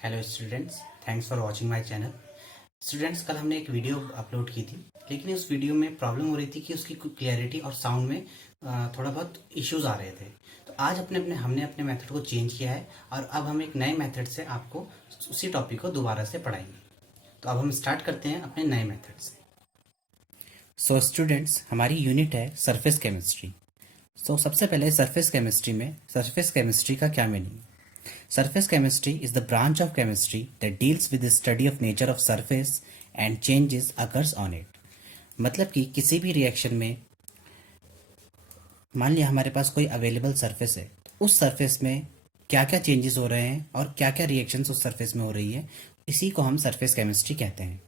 Hello students, thanks for watching my channel. Students, कल हमने एक वीडियो अपलोड की थी, लेकिन उस वीडियो में प्रॉब्लम हो रही थी कि उसकी क्लियरिटी और साउंड में थोड़ा बहुत इश्यूज आ रहे थे। तो आज हमने अपने मेथड को चेंज किया है और अब हम एक नए मेथड से आपको उसी टॉपिक को दोबारा से पढ़ाएंगे। तो अब हम स्टार्ट करते हैं अपने नए मेथड से। सो स्टूडेंट्स, हमारी यूनिट है सरफेस केमिस्ट्री। सबसे पहले सरफेस केमिस्ट्री का क्या meaning? Surface chemistry is the branch of chemistry that deals with the study of nature of surface and changes occurs on it. मतलब कि किसी भी रिएक्शन में मान लिया हमारे पास कोई अवेलेबल सरफेस है, तो उस सरफेस में क्या क्या चेंजेस हो रहे हैं और क्या क्या रिएक्शंस उस सरफेस में हो रही है, इसी को हम सरफेस केमिस्ट्री कहते हैं।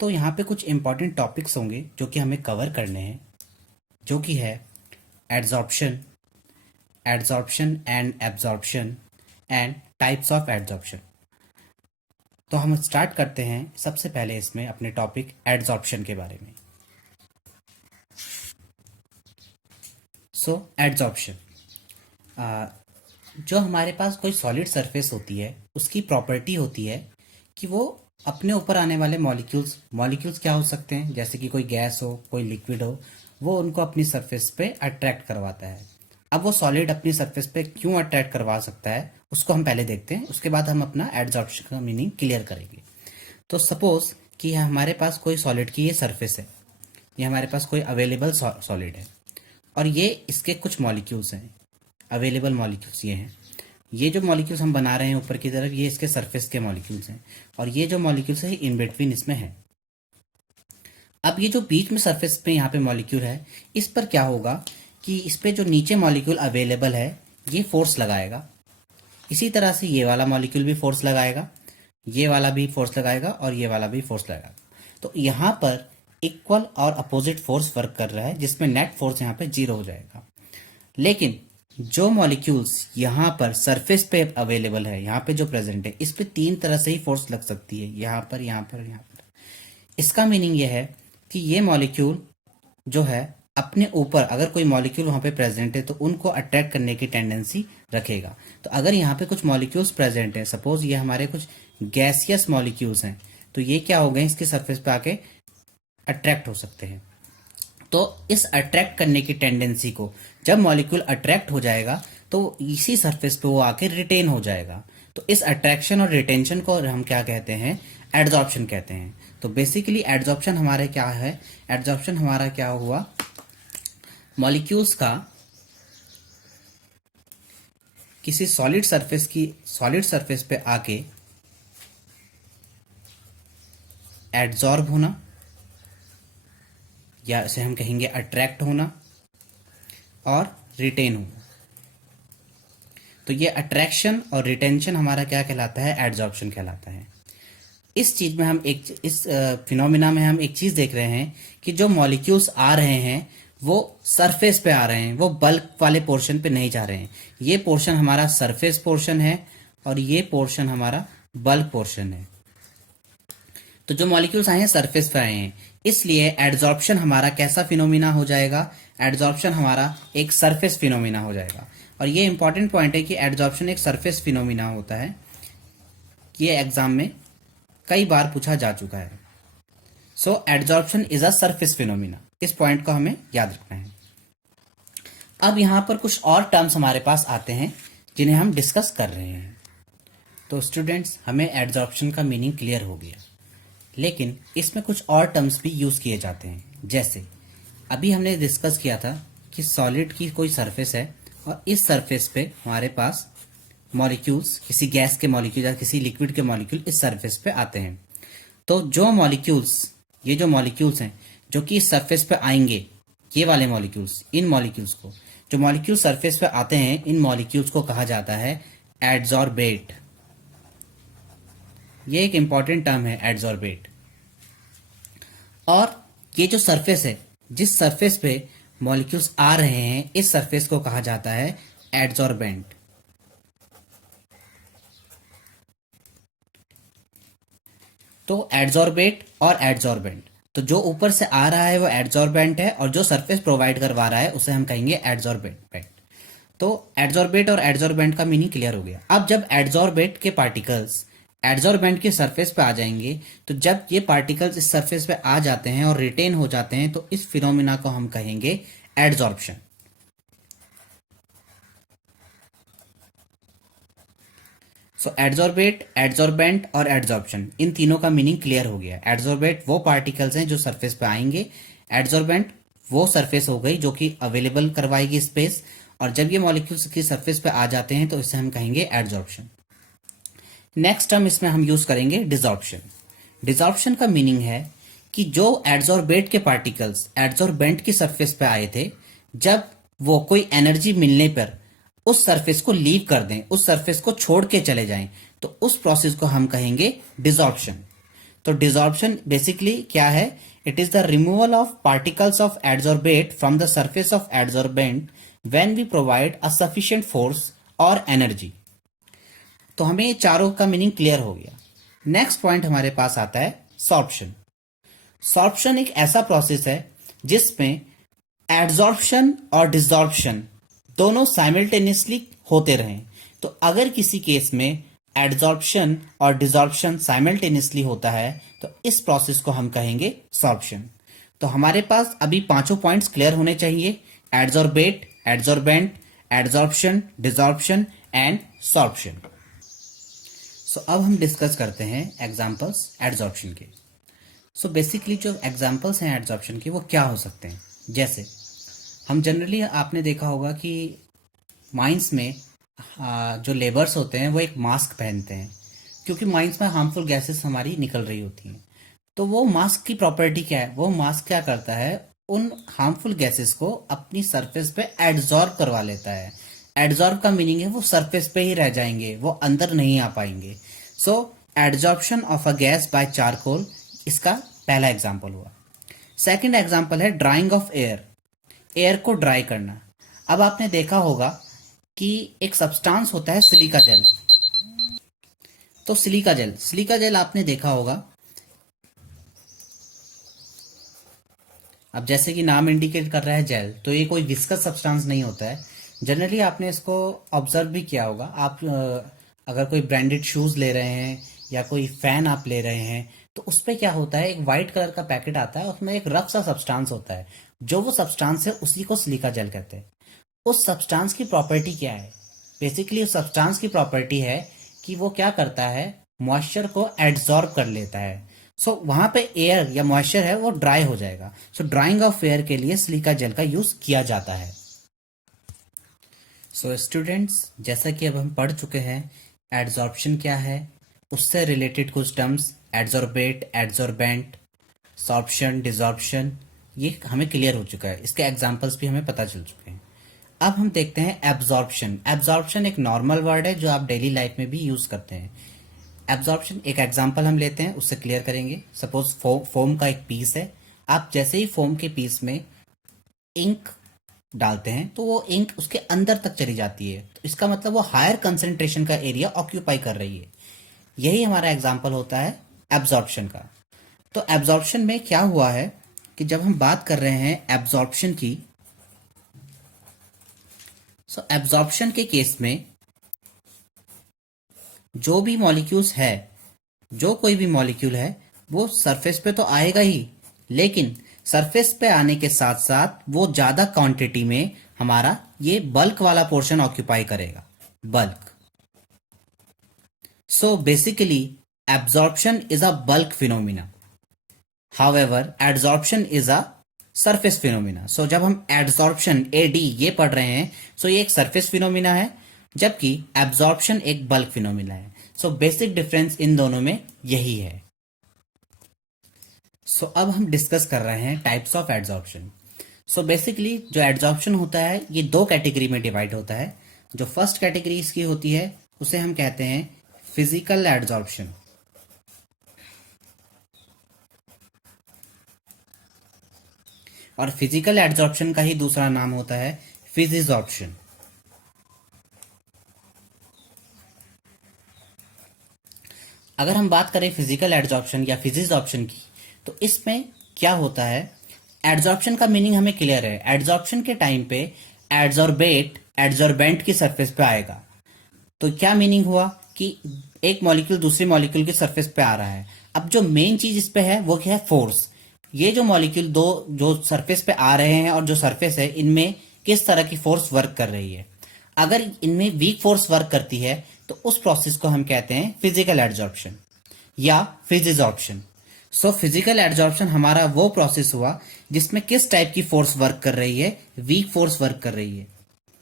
तो यहाँ पे कुछ इंपॉर्टेंट टॉपिक्स होंगे जो कि हमें कवर करने हैं, जो कि है adsorption, adsorption and absorption and types of adsorption. तो हम स्टार्ट करते हैं सबसे पहले इसमें अपने टॉपिक एड्जॉर्प्शन के बारे में। एड्जॉर्प्शन, जो हमारे पास कोई सॉलिड सरफेस होती है उसकी प्रॉपर्टी होती है कि वो अपने ऊपर आने वाले मॉलिक्यूल्स क्या हो सकते हैं, जैसे कि कोई गैस हो, कोई लिक्विड हो, वो उनको अपनी सरफेस पे अट्रैक्ट करवाता है। अब वो सॉलिड अपनी सरफेस पे क्यों अट्रैक्ट करवा सकता है उसको हम पहले देखते हैं, उसके बाद हम अपना एड्जॉर्प्शन का मीनिंग क्लियर करेंगे। तो सपोज कि हमारे पास कोई सॉलिड की ये सरफेस है, ये हमारे पास कोई अवेलेबल सॉलिड है और ये इसके कुछ मॉलिक्यूल्स हैं, अवेलेबल मॉलिक्यूल्स ये हैं। ये जो मॉलिक्यूल्स हम बना रहे हैं ऊपर की तरफ, ये इसके सरफेस के मॉलिक्यूल्स हैं और ये जो मॉलिक्यूल्स है इन बिटवीन इसमें है। अब ये जो बीच में सरफेस पे यहाँ पे मॉलिक्यूल है, इस पर क्या होगा कि इस पे जो नीचे मॉलिक्यूल अवेलेबल है ये फोर्स लगाएगा। इसी तरह से ये वाला मॉलिक्यूल भी फोर्स लगाएगा, ये वाला भी फोर्स लगाएगा और ये वाला भी फोर्स लगाएगा। तो यहाँ पर इक्वल और अपोजिट फोर्स वर्क कर रहा है, जिसमें नेट फोर्स यहाँ पे 0 हो जाएगा। लेकिन जो मॉलिक्यूल्स यहाँ पर सरफेस पे अवेलेबल है, यहाँ पे जो प्रेजेंट है, इस पे 3 तरह से ही फोर्स लग सकती है, यहाँ पर, यहाँ पर, यहाँ पर। इसका मीनिंग यह है कि ये मॉलिक्यूल जो है अपने ऊपर, अगर कोई मॉलिक्यूल वहां पे प्रेजेंट है तो उनको अट्रैक्ट करने की टेंडेंसी रखेगा। तो अगर यहाँ पे कुछ मॉलिक्यूल्स प्रेजेंट हैं, सपोज ये हमारे कुछ गैसियस मॉलिक्यूल्स हैं, तो ये क्या हो गए, इसके सरफेस पे आके अट्रैक्ट हो सकते हैं। तो इस अट्रैक्ट करने की टेंडेंसी को, जब मॉलिक्यूल अट्रैक्ट हो जाएगा तो इसी सरफेस पे वो आके रिटेन हो जाएगा। तो इस अट्रैक्शन और रिटेंशन को हम क्या कहते हैं, एड्जॉर्प्शन कहते हैं। तो बेसिकली एड्जॉर्प्शन हमारे क्या है, एड्जॉर्प्शन हमारा क्या हुआ, मॉलिक्यूल्स का किसी सॉलिड सरफेस पे आके एड्जॉर्ब होना, या इसे हम कहेंगे अट्रैक्ट होना, और रिटेन होना। तो ये अट्रैक्शन और रिटेंशन हमारा क्या कहलाता है, एड्जॉर्प्शन कहलाता है। इस फिनोमिना में हम एक चीज देख रहे हैं कि जो मॉलिक्यूल्स आ रहे हैं वो सरफेस पे आ रहे हैं, वो बल्क वाले पोर्शन पे नहीं जा रहे हैं। ये पोर्शन हमारा सरफेस पोर्शन है और ये पोर्शन हमारा बल्क पोर्शन है। तो जो मॉलिक्यूल्स आए हैं सरफेस पे आए हैं, इसलिए एड्जॉर्प्शन हमारा कैसा फिनोमिना हो जाएगा, एड्जॉर्प्शन हमारा एक सरफेस फिनोमिना हो जाएगा। और ये इंपॉर्टेंट पॉइंट है कि एड्जॉर्प्शन एक सरफेस फिनोमिना होता है। ये एग्जाम में कई बार पूछा जा चुका है। So adsorption is a surface phenomena, इस पॉइंट को हमें याद रखना है। अब यहां पर कुछ और टर्म्स हमारे पास आते हैं जिन्हें हम डिस्कस कर रहे हैं। तो स्टूडेंट्स, हमें एड्जॉर्प्शन का मीनिंग क्लियर हो गया, लेकिन इसमें कुछ और टर्म्स भी यूज किए जाते हैं। जैसे अभी हमने डिस्कस किया था कि सॉलिड की कोई सरफेस है और इस सरफेस पे हमारे पास मॉलिक्यूल्स, किसी गैस के मॉलिक्यूल या किसी लिक्विड के मॉलिक्यूल इस सरफेस पे आते हैं। तो जो मॉलिक्यूल्स, ये जो मॉलिक्यूल्स हैं जो कि इस सरफेस पे आएंगे, ये वाले मॉलिक्यूल्स, इन मॉलिक्यूल्स को, जो मॉलिक्यूल सरफेस पे आते हैं, इन मॉलिक्यूल्स को कहा जाता है एड्जॉर्बेट। ये एक इंपॉर्टेंट टर्म है, एड्जॉर्बेट। और ये जो सरफेस है, जिस सरफेस पे मॉलिक्यूल्स आ रहे हैं, इस सरफेस को कहा जाता है एड्जॉर्बेंट। तो एड्जॉर्बेट और एड्जॉर्बेंट, तो जो ऊपर से आ रहा है वो एड्जॉर्बेंट है और जो सरफेस प्रोवाइड करवा रहा है उसे हम कहेंगे एड्जॉर्बेंट। तो एडजॉर्बेट और एडजॉर्बेंट का मीनिंग क्लियर हो गया। अब जब एडजॉर्बेट के पार्टिकल्स एडजॉर्बेंट की सरफेस पे आ जाएंगे, तो जब ये पार्टिकल्स इस सरफेस पे आ जाते हैं और रिटेन हो जाते हैं, तो इस फिनोमिना को हम कहेंगे एडजॉर्प्शन। सो एडजॉर्बेट, एडजॉर्बेंट और एडजॉर्प्शन, इन तीनों का मीनिंग क्लियर हो गया। एडजॉर्बेट वो पार्टिकल्स हैं जो सरफेस पे आएंगे, एडजॉर्बेंट वो सरफेस हो गई जो कि अवेलेबल करवाएगी स्पेस, और जब ये मॉलिक्यूल्स की सरफेस पे आ जाते हैं तो इसे हम कहेंगे एडजॉर्प्शन। नेक्स्ट टर्म इसमें हम यूज करेंगे डिसॉर्प्शन। डिसॉर्प्शन का मीनिंग है कि जो एडजॉर्बेट के पार्टिकल्स एडजॉर्बेंट की सरफेस पे आए थे, जब वो कोई एनर्जी मिलने पर उस सरफेस को लीव कर दें, उस सरफेस को छोड़ के चले जाएं, तो उस प्रोसेस को हम कहेंगे डिसॉर्प्शन। तो डिसॉर्प्शन बेसिकली क्या है? It is the removal of particles of adsorbate from the surface of adsorbent when we provide a sufficient force और एनर्जी। तो हमें ये चारों का मीनिंग क्लियर हो गया। नेक्स्ट पॉइंट हमारे पास आता है सॉर्प्शन। सॉर्प्शन एक ऐसा प्रोसेस है जिसमें एड्सॉर्प्शन और डिसॉर्प्शन दोनों साइमल्टेनियसली होते रहें। तो अगर किसी केस में एड्सॉर्प्शन और डिसॉर्प्शन साइमल्टेनियसली होता है, तो इस प्रोसेस को हम कहेंगे सॉर्प्शन। तो हमारे पास अभी पांचों पॉइंट्स क्लियर होने चाहिए: adsorbate, adsorbent, adsorption, desorption and sorption. So अब हम डिस्कस करते हैं एग्जाम्पल्स एड्सॉर्प्शन के। सो बेसिकली जो एग्जाम्पल्स हैं एड्सॉर्प्शन के वो क्या हो सकते हैं? जैसे हम जनरली, आपने देखा होगा कि माइंस में जो लेबर्स होते हैं वो एक मास्क पहनते हैं, क्योंकि माइंस में हार्मफुल गैसेस हमारी निकल रही होती हैं। तो वो मास्क की प्रॉपर्टी क्या है? वो मास्क क्या करता है? उन हार्मफुल गैसेस को अपनी सरफेस पे एड्सॉर्ब करवा लेता है। एड्सॉर्ब का मीनिंग है वो सरफेस पे ही रह जाएंगे, वो अंदर नहीं आ पाएंगे। So adsorption of a gas by charcoal, इसका पहला एग्जाम्पल हुआ। सेकंड एग्जाम्पल है ड्राइंग ऑफ एयर, एयर को ड्राई करना। अब आपने देखा होगा कि एक सब्सटेंस होता है सिलिका जेल। तो सिलिका जेल आपने देखा होगा। अब जैसे कि नाम इंडिकेट कर रहा है जेल, तो ये कोई विस्कस सब्सटेंस नहीं होता है। जनरली आपने इसको ऑब्जर्व भी किया होगा। आप अगर कोई ब्रांडेड शूज ले रहे हैं या कोई फैन आप ले रहे हैं, तो उस पर क्या होता है, एक वाइट कलर का पैकेट आता है, उसमें एक रफ सा सब्सटेंस होता है। जो वो सब्सटेंस है उसी को सिलिका जेल कहते हैं। उस सब्सटेंस की प्रॉपर्टी क्या है? बेसिकली उस सब्सटेंस की प्रॉपर्टी है कि वो क्या करता है, मॉइस्चर को एड्सॉर्ब कर लेता है। सो वहां पे एयर या मॉइस्चर है वो ड्राई हो जाएगा। सो ड्राइंग ऑफ एयर के लिए सिलिका जेल का यूज किया जाता है। सो स्टूडेंट्स, जैसा कि अब हम पढ़ चुके हैं एड्सॉर्प्शन क्या है, उससे रिलेटेड कुछ terms adsorbate, adsorbent, sorption, desorption, ये हमें क्लियर हो चुका है। इसके एग्जांपल्स भी हमें पता चल चुके हैं। अब हम देखते हैं एब्जॉर्प्शन। एब्जॉर्प्शन एक नॉर्मल वर्ड है जो आप डेली लाइफ में भी यूज करते हैं। एब्जॉर्प्शन एक एग्जांपल हम लेते हैं, उससे क्लियर करेंगे। सपोज फोम का एक पीस है। आप जैसे ही फोम के पीस में इंक डालते हैं तो वो इंक उसके अंदर तक चली जाती है, तो इसका मतलब वो हायर कंसंट्रेशन का एरिया ऑक्यूपाई कर रही है। यही हमारा एग्जांपल होता है एब्जॉर्प्शन का। तो एब्जॉर्प्शन में क्या हुआ है कि जब हम बात कर रहे हैं एब्जॉर्प्शन की, सो एब्जॉर्प्शन के केस में जो भी मॉलिक्यूल्स है, जो कोई भी मॉलिक्यूल है, वो सरफेस पे तो आएगा ही, लेकिन सरफेस पे आने के साथ साथ वो ज्यादा क्वांटिटी में हमारा ये बल्क वाला पोर्शन ऑक्यूपाई करेगा, bulk. So basically absorption is a bulk phenomena, however adsorption is a surface phenomena. So जब हम एडजॉर्प्शन एडी ये पढ़ रहे हैं, सो ये एक सरफेस फिनोमिना है, जबकि एब्जॉर्प्शन एक बल्क फिनोमिना है। सो बेसिक डिफरेंस इन दोनों में यही है। सो अब हम डिस्कस कर रहे हैं types of adsorption. So basically जो एड्सॉर्प्शन होता है ये दो कैटेगरी में डिवाइड होता है। जो फर्स्ट कैटेगरी इसकी होती है उसे हम कहते हैं फिजिकल एड्सॉर्प्शन, और फिजिकल एड्सॉर्प्शन का ही दूसरा नाम होता है फिजिसॉर्प्शन। अगर हम बात करें फिजिकल एड्सॉर्प्शन या फिजिसॉर्प्शन की, तो इसमें क्या होता है, एड्सॉर्प्शन का मीनिंग हमें क्लियर है। एड्सॉर्प्शन के टाइम पे एड्सॉर्बेट एडजॉर्बेंट की सरफेस पे आएगा। तो क्या मीनिंग हुआ कि एक मॉलिक्यूल दूसरी मॉलिक्यूल की सरफेस पे आ रहा है। अब जो मेन चीज इस पे है वो क्या है, फोर्स। ये जो मॉलिक्यूल दो जो सरफेस पे आ रहे हैं और जो सरफेस है, इनमें किस तरह की फोर्स वर्क कर रही है। अगर इनमें वीक फोर्स वर्क करती है तो उस प्रोसेस को हम कहते हैं फिजिकल एडजॉर्प्शन या फिजिजॉर्प्शन। सो फिजिकल एडजॉर्प्शन हमारा वो प्रोसेस हुआ जिसमें किस टाइप की फोर्स वर्क कर रही है, वीक फोर्स वर्क कर रही है।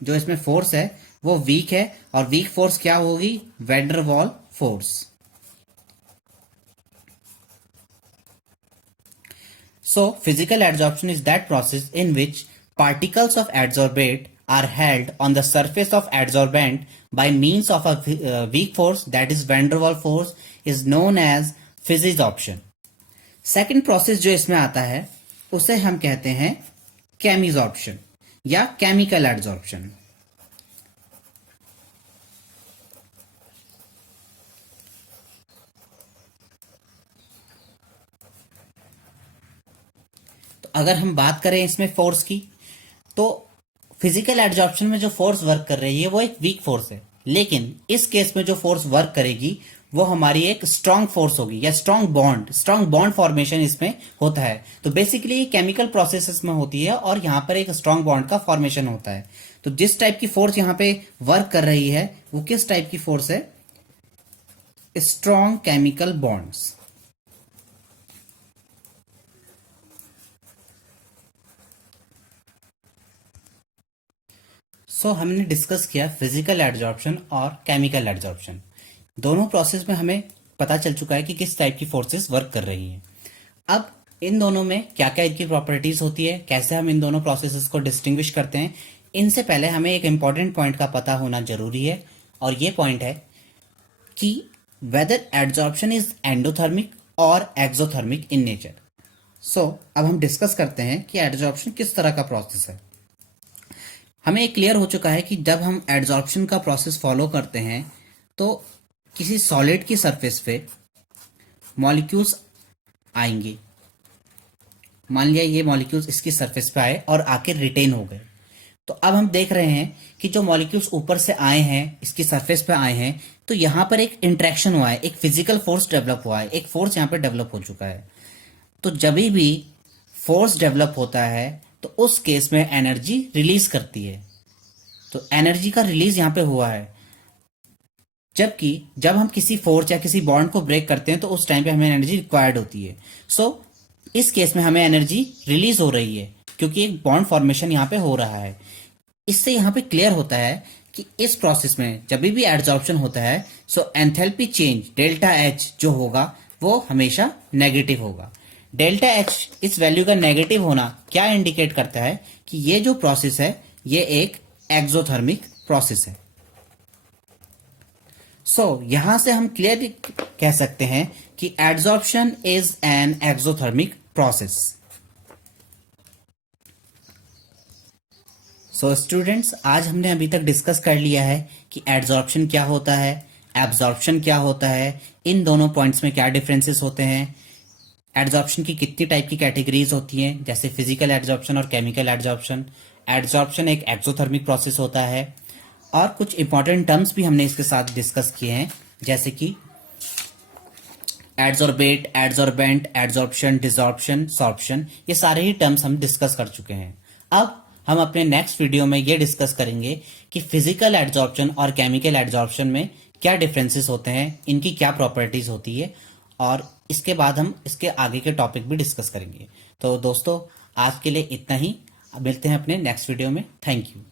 जो इसमें फोर्स है वो वीक है, और वीक फोर्स क्या होगी, van Waals force. So, physical adsorption is that process in which particles of adsorbate are held on the surface of adsorbent by means of a weak force, that is van der Waals force, is known as physisorption. Second process जो इसमें आता है उसे हम कहते हैं chemisorption या chemical adsorption. तो अगर हम बात करें इसमें फोर्स की, तो फिजिकल एडजॉर्प्शन में जो फोर्स वर्क कर रही है वो एक वीक फोर्स है, लेकिन इस केस में जो फोर्स वर्क करेगी वो हमारी एक स्ट्रांग फोर्स होगी या स्ट्रांग बॉन्ड फॉर्मेशन इसमें होता है। तो बेसिकली केमिकल प्रोसेसेस में होती है और यहाँ पर एक स्ट्रांग बॉन्ड का फॉर्मेशन होता है। तो जिस टाइप की फोर्स यहाँ पे वर्क कर रही है वो किस टाइप की फोर्स है, स्ट्रांग केमिकल बॉन्ड्स। हमने डिस्कस किया फिजिकल एडजॉर्प्शन और केमिकल एडजॉर्प्शन। दोनों प्रोसेस में हमें पता चल चुका है कि किस टाइप की फोर्सेस वर्क कर रही हैं। अब इन दोनों में क्या क्या इनकी प्रॉपर्टीज होती है, कैसे हम इन दोनों प्रोसेसेस को डिस्टिंग्विश करते हैं, इनसे पहले हमें एक इंपॉर्टेंट पॉइंट का पता होना जरूरी है, और ये पॉइंट है कि वेदर एडजॉर्प्शन इज एंडोथर्मिक और एक्सोथर्मिक इन नेचर। अब हम डिस्कस करते हैं कि एडजॉर्प्शन किस तरह का प्रोसेस है। हमें एक क्लियर हो चुका है कि जब हम एडजॉर्प्शन का प्रोसेस फॉलो करते हैं तो किसी सॉलिड की सरफेस पे मॉलिक्यूल्स आएंगे। मान लिया ये मॉलिक्यूल्स इसकी सरफेस पे आए और आके रिटेन हो गए। तो अब हम देख रहे हैं कि जो मॉलिक्यूल्स ऊपर से आए हैं, इसकी सरफेस पे आए हैं, तो यहाँ पर एक इंट्रैक्शन हुआ है, एक फिजिकल फोर्स डेवलप हुआ है, एक फोर्स यहाँ पे डेवलप हो चुका है। तो जब भी फोर्स डेवलप होता है तो उस केस में एनर्जी रिलीज करती है। तो एनर्जी का रिलीज यहां पे हुआ है, जबकि जब हम किसी फोर्स या किसी बॉन्ड को ब्रेक करते हैं तो उस टाइम पे हमें एनर्जी रिक्वायर्ड होती है। इस केस में हमें एनर्जी रिलीज हो रही है क्योंकि एक बॉन्ड फॉर्मेशन यहां पे हो रहा है। इससे यहां पे क्लियर होता है कि इस प्रोसेस में जब भी एडजॉर्प्शन होता है एंथैल्पी चेंज डेल्टा एच जो होगा वो हमेशा नेगेटिव होगा। डेल्टा एच इस वैल्यू का नेगेटिव होना क्या इंडिकेट करता है कि ये जो प्रोसेस है ये एक एक्सोथर्मिक प्रोसेस है। यहां से हम क्लियरली कह सकते हैं कि adsorption is an exothermic process. Students, आज हमने अभी तक डिस्कस कर लिया है कि एडजॉर्प्शन क्या होता है, एब्जॉर्प्शन क्या होता है, इन दोनों पॉइंट्स में क्या डिफरेंसेस होते हैं, एडजॉर्प्शन की कितनी टाइप की कैटेगरीज होती हैं, जैसे फिजिकल एडजॉर्प्शन और केमिकल एडजॉर्प्शन। एडजॉर्प्शन एक एक्सोथर्मिक प्रोसेस होता है, और कुछ इंपॉर्टेंट टर्म्स भी हमने इसके साथ डिस्कस किए हैं, जैसे कि adsorbate, adsorbent, adsorption, desorption, sorption, ये सारे ही टर्म्स हम डिस्कस कर चुके हैं। अब हम अपने नेक्स्ट वीडियो में ये डिस्कस करेंगे कि फिजिकल एडजॉर्प्शन और केमिकल एडजॉर्प्शन में क्या डिफरेंसेस होते हैं, इनकी क्या प्रॉपर्टीज होती है, और इसके बाद हम इसके आगे के टॉपिक भी डिस्कस करेंगे। तो दोस्तों, आज के लिए इतना ही। मिलते हैं अपने नेक्स्ट वीडियो में। Thank you.